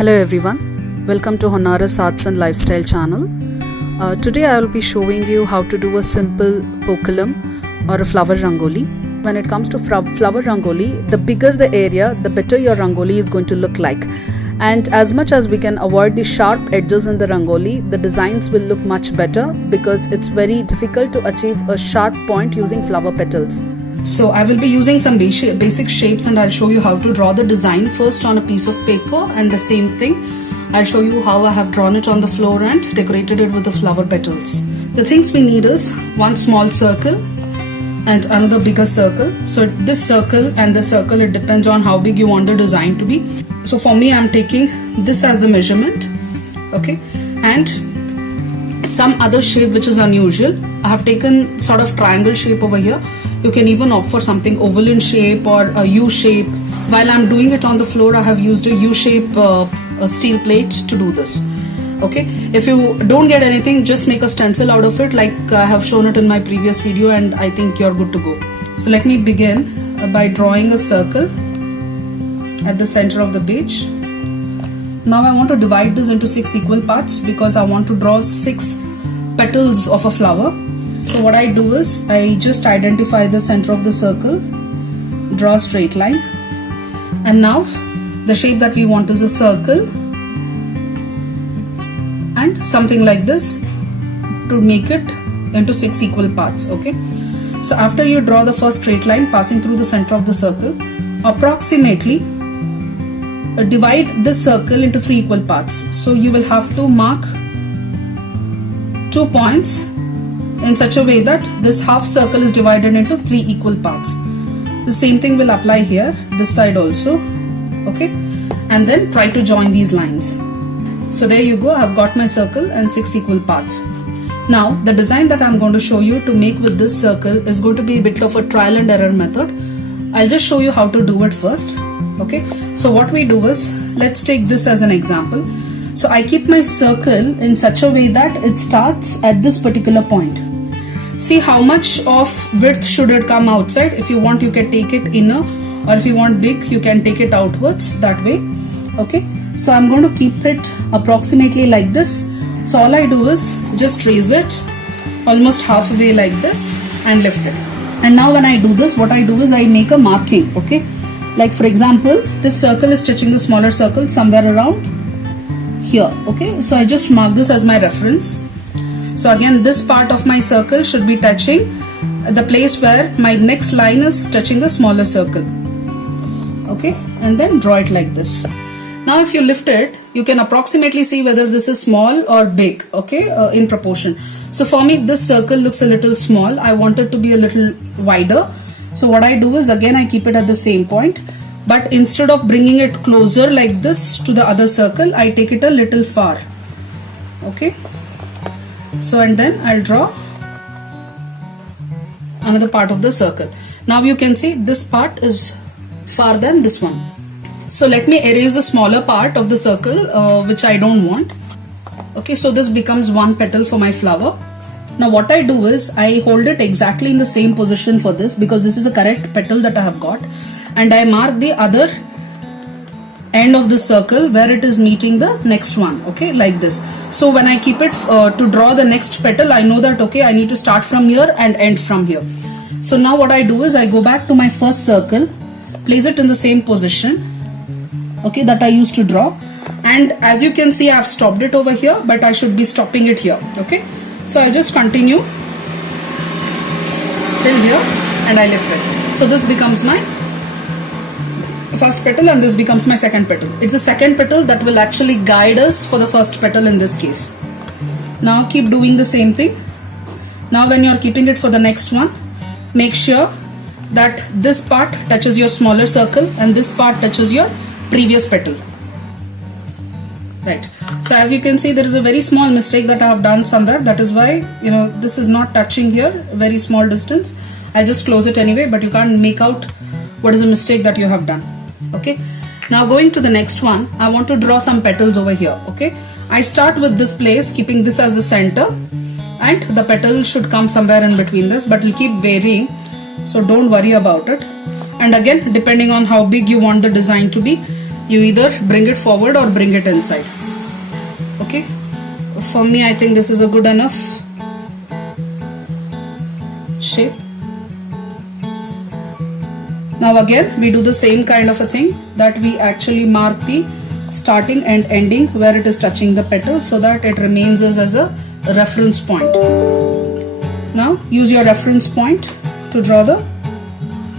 Hello everyone, welcome to Honaris Arts and Lifestyle channel. Today I will be showing you how to do a simple pokelam or a flower rangoli. When it comes to flower rangoli, the bigger the area, the better your rangoli is going to look like. And as much as we can avoid the sharp edges in the rangoli, the designs will look much better because it's very difficult to achieve a sharp point using flower petals. So I will be using some basic shapes and I'll show you how to draw the design first on a piece of paper, and the same thing I'll show you how I have drawn it on the floor and decorated it with the flower petals. The things we need is one small circle and another bigger circle. So this circle and the circle, it depends on how big you want the design to be. So for me, I'm taking this as the measurement, okay, and some other shape which is unusual. I have taken sort of triangle shape over here. You can even opt for something oval in shape or a U shape. While I'm doing it on the floor, I have used a U shape steel plate to do this. Okay, if you don't get anything, just make a stencil out of it like I have shown it in my previous video, and I think you're good to go. So let me begin by drawing a circle at the center of the page. Now I want to divide this into 6 equal parts because I want to draw 6 petals of a flower. So what I do is I just identify the center of the circle, draw a straight line, and now the shape that we want is a circle and something like this to make it into 6 equal parts. Okay, so after you draw the first straight line passing through the center of the circle, approximately divide this circle into 3 equal parts. So you will have to mark 2 points in such a way that this half circle is divided into 3 equal parts. The same thing will apply here, this side also, okay, and then try to join these lines. So there you go, I've got my circle and 6 equal parts. Now the design that I'm going to show you to make with this circle is going to be a bit of a trial and error method. I'll just show you how to do it first. Okay, so what we do is, let's take this as an example. So I keep my circle in such a way that it starts at this particular point. See how much of width should it come outside. If you want, you can take it inner, or if you want big, you can take it outwards that way. Okay, so I'm going to keep it approximately like this. So all I do is just raise it almost halfway like this and lift it. And now when I do this, what I do is I make a marking. Okay, like for example, this circle is touching the smaller circle somewhere around here. Okay, so I just mark this as my reference. So again, this part of my circle should be touching the place where my next line is touching the smaller circle. Okay, and then draw it like this. Now if you lift it, you can approximately see whether this is small or big, okay, in proportion. So for me, this circle looks a little small. I want it to be a little wider. So what I do is, again, I keep it at the same point, but instead of bringing it closer like this to the other circle, I take it a little far. Okay, so and then I'll draw another part of the circle. Now you can see this part is far than this one. So let me erase the smaller part of the circle which I don't want. Okay, so this becomes one petal for my flower. Now what I do is I hold it exactly in the same position for this because this is a correct petal that I have got, and I mark the other end of the circle where it is meeting the next one, okay, like this. So when I keep it to draw the next petal, I know that okay, I need to start from here and end from here. So now what I do is I go back to my first circle, place it in the same position, okay, that I used to draw, and as you can see, I've stopped it over here, but I should be stopping it here. Okay, so I'll just continue till here and I lift it. So this becomes my first petal and this becomes my second petal. It's the second petal that will actually guide us for the first petal in this case. Now keep doing the same thing. Now when you're keeping it for the next one, make sure that this part touches your smaller circle and this part touches your previous petal. Right, so as you can see, there is a very small mistake that I have done somewhere. That is why, you know, this is not touching here, very small distance. I just close it anyway, but you can't make out what is the mistake that you have done. Okay, now going to the next one, I want to draw some petals over here. Okay, I start with this place, keeping this as the center, and the petal should come somewhere in between this, but it'll keep varying, so don't worry about it. And again, depending on how big you want the design to be, You either bring it forward or bring it inside. Okay, for me I think this is a good enough shape. Now again we do the same kind of a thing, that we actually mark the starting and ending where it is touching the petal, so that it remains as a reference point. Now use your reference point to draw the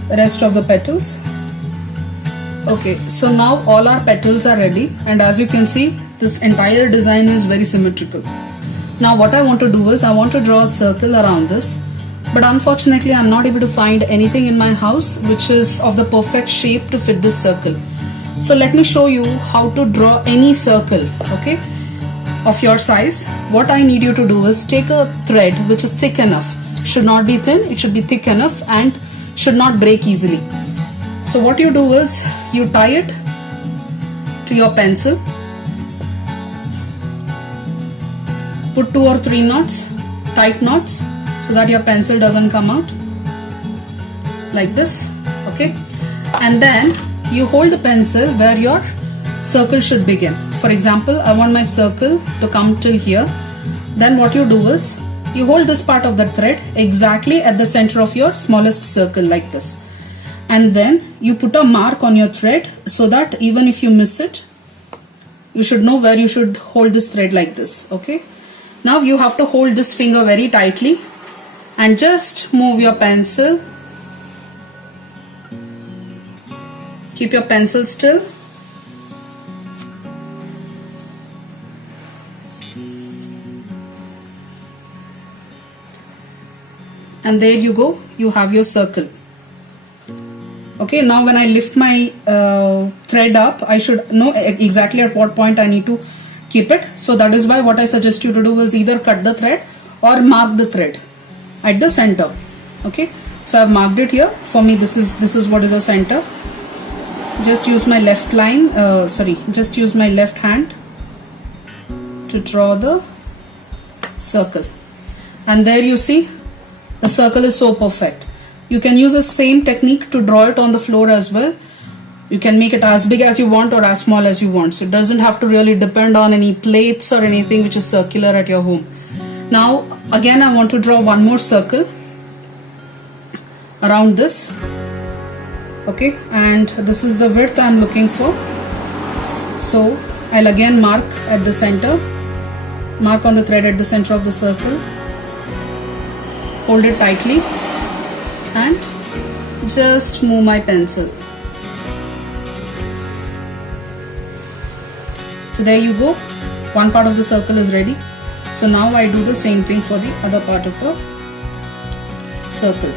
rest of the petals. Okay, so now all our petals are ready, and as you can see, this entire design is very symmetrical. Now what I want to do is I want to draw a circle around this, but unfortunately I'm not able to find anything in my house which is of the perfect shape to fit this circle. So let me show you how to draw any circle, okay, of your size. What I need you to do is take a thread which is thick enough. It should not be thin, it should be thick enough and should not break easily. So what you do is you tie it to your pencil, put 2 or 3 knots, tight knots, so that your pencil doesn't come out like this, okay, and then you hold the pencil where your circle should begin. For example, I want my circle to come till here. Then what you do is you hold this part of the thread exactly at the center of your smallest circle like this, and then you put a mark on your thread so that even if you miss it, you should know where you should hold this thread like this, okay. Now you have to hold this finger very tightly and just move your pencil. Keep your pencil still. And there you go, you have your circle. Okay, now when I lift my thread up, I should know exactly at what point I need to keep it. So that is why what I suggest you to do is either cut the thread or mark the thread at the center. Okay, so I've marked it here. For me this is what is the center. Just use my left line, just use my left hand to draw the circle, and there you see the circle is so perfect. You can use the same technique to draw it on the floor as well. You can make it as big as you want or as small as you want, so it doesn't have to really depend on any plates or anything which is circular at your home. Now again I want to draw one more circle around this, okay, and this is the width I'm looking for. So I'll again mark at the center, mark on the thread at the center of the circle, hold it tightly and just move my pencil. So there you go, one part of the circle is ready. So now I do the same thing for the other part of the circle.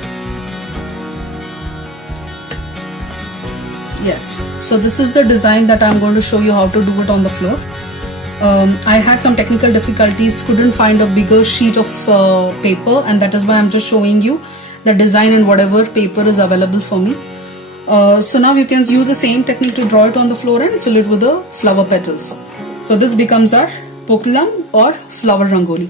Yes, so this is the design that I'm going to show you how to do it on the floor. I had some technical difficulties, couldn't find a bigger sheet of paper, and that is why I'm just showing you the design in whatever paper is available for me. So now you can use the same technique to draw it on the floor and fill it with the flower petals. So this becomes our pokilam or flower rangoli.